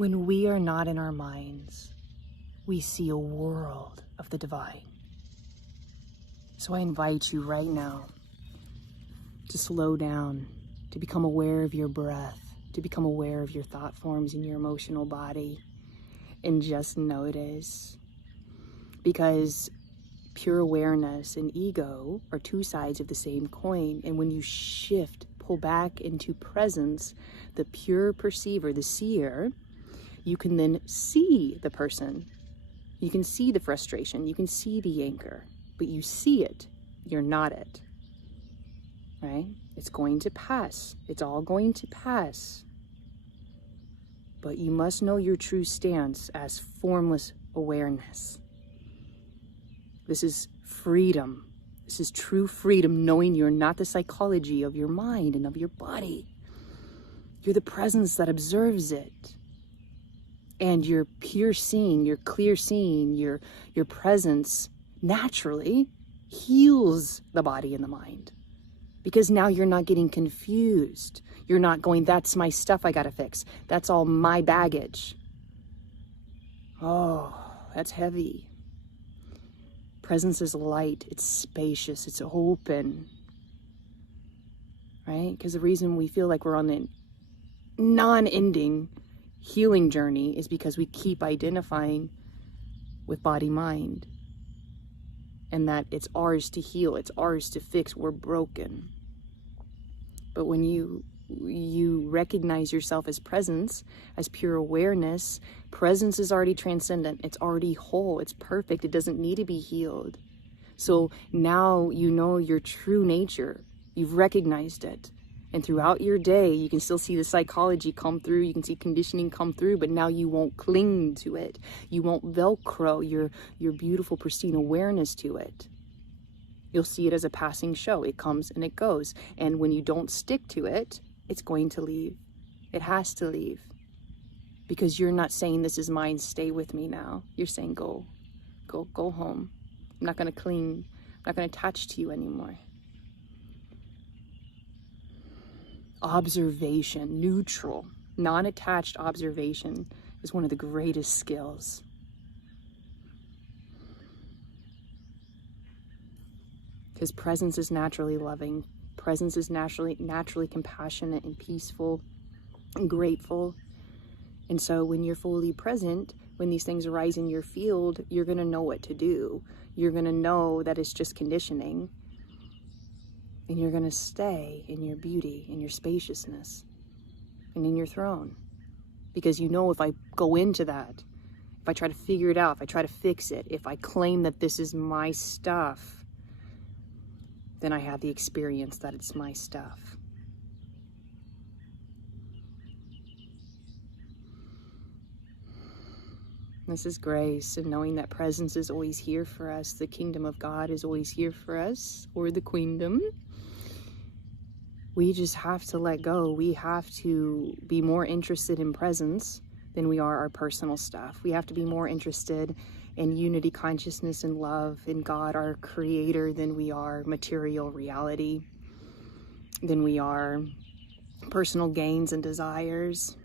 When we are not in our minds, we see a world of the divine. So I invite you right now to slow down, to become aware of your breath, to become aware of your thought forms in your emotional body, and just notice. Because pure awareness and ego are two sides of the same coin, and when you shift, pull back into presence, the pure perceiver, the seer, you can then see the person. You can see the frustration, you can see the anger, but you see it, you're not it, right? It's going to pass. It's all going to pass. But you must know your true stance as formless awareness. This is freedom. This is true freedom, knowing you're not the psychology of your mind and of your body. You're the presence that observes it. And your pure seeing, your clear seeing, your presence naturally heals the body and the mind. Because now you're not getting confused. You're not going, that's my stuff I gotta fix. That's all my baggage. Oh, that's heavy. Presence is light, it's spacious, it's open. Right? Because the reason we feel like we're on the non-ending healing journey is because we keep identifying with body-mind. And that it's ours to heal, it's ours to fix, we're broken. But when you recognize yourself as presence, as pure awareness, presence is already transcendent, it's already whole, it's perfect, it doesn't need to be healed. So now you know your true nature, you've recognized it. And throughout your day, you can still see the psychology come through, you can see conditioning come through, but now you won't cling to it. You won't Velcro your beautiful, pristine awareness to it. You'll see it as a passing show. It comes and it goes. And when you don't stick to it, it's going to leave. It has to leave. Because you're not saying, this is mine, stay with me now. You're saying, go home. I'm not going to cling. I'm not going to attach to you anymore. Observation, neutral, non-attached observation is one of the greatest skills. Because presence is naturally loving. Presence is naturally compassionate and peaceful and grateful. And so when you're fully present, when these things arise in your field, you're going to know what to do. You're going to know that it's just conditioning. And you're going to stay in your beauty, in your spaciousness, and in your throne. Because you know, if I go into that, if I try to figure it out, if I try to fix it, if I claim that this is my stuff, then I have the experience that it's my stuff. This is grace, and knowing that presence is always here for us. The kingdom of God is always here for us, or the queendom. We just have to let go. We have to be more interested in presence than we are our personal stuff. We have to be more interested in unity, consciousness, and love in God, our creator, than we are material reality, than we are personal gains and desires.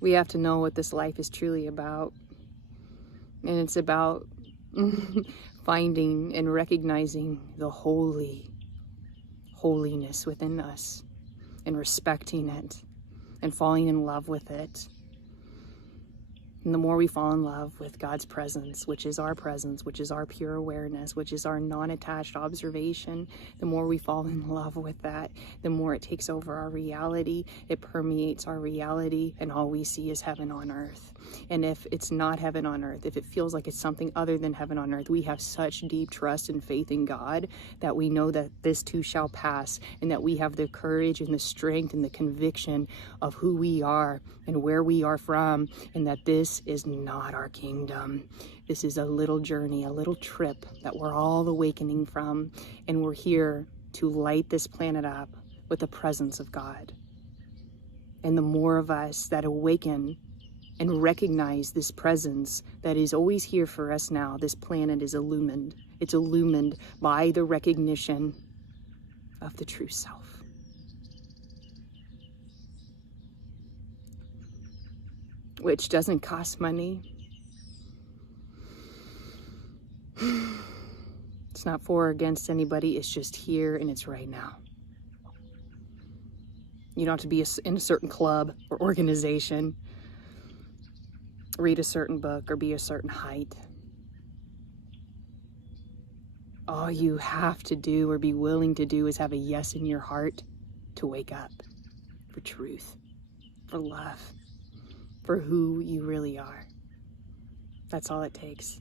We have to know what this life is truly about. And it's about finding and recognizing the holiness within us, and respecting it and falling in love with it. And the more we fall in love with God's presence, which is our pure awareness, which is our non-attached observation, the more we fall in love with that, the more it takes over our reality, it permeates our reality, and all we see is heaven on earth. And if it's not heaven on earth, if it feels like it's something other than heaven on earth, we have such deep trust and faith in God that we know that this too shall pass, and that we have the courage and the strength and the conviction of who we are and where we are from, and that this is not our kingdom. This is a little journey, a little trip that we're all awakening from, and we're here to light this planet up with the presence of God. And the more of us that awaken and recognize this presence that is always here for us now, this planet is illumined. It's illumined by the recognition of the true self. which doesn't cost money. It's not for or against anybody. It's just here and it's right now. You don't have to be in a certain club or organization, read a certain book, or be a certain height. All you have to do or be willing to do is have a yes in your heart to wake up for truth, for love, for who you really are. That's all it takes.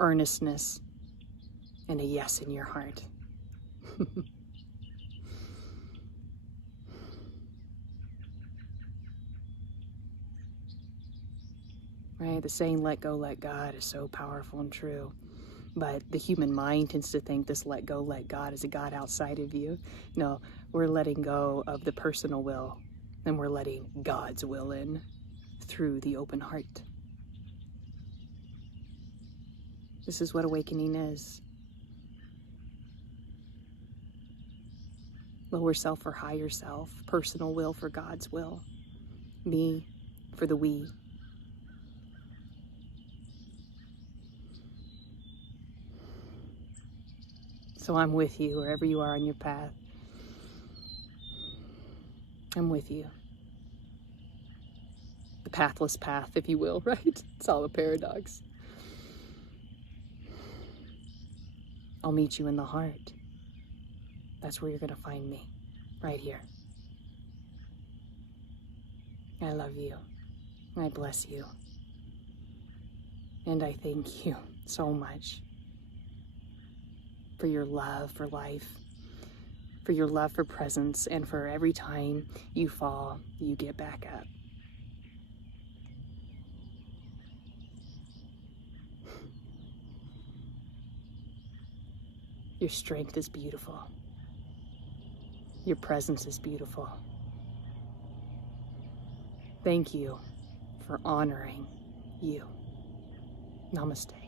Earnestness and a yes in your heart. Right? The saying, let go, let God, is so powerful and true. But the human mind tends to think this let go, let God is a God outside of you. No, we're letting go of the personal will, and we're letting God's will in through the open heart. This is what awakening is. Lower self for higher self, personal will for God's will, me for the we. So I'm with you wherever you are on your path. I'm with you. The pathless path, if you will, right? It's all a paradox. I'll meet you in the heart. That's where you're going to find me, right here. I love you. I bless you. And I thank you so much for your love for life, for your love for presence, and for every time you fall, you get back up. Your strength is beautiful. Your presence is beautiful. Thank you for honoring you. Namaste.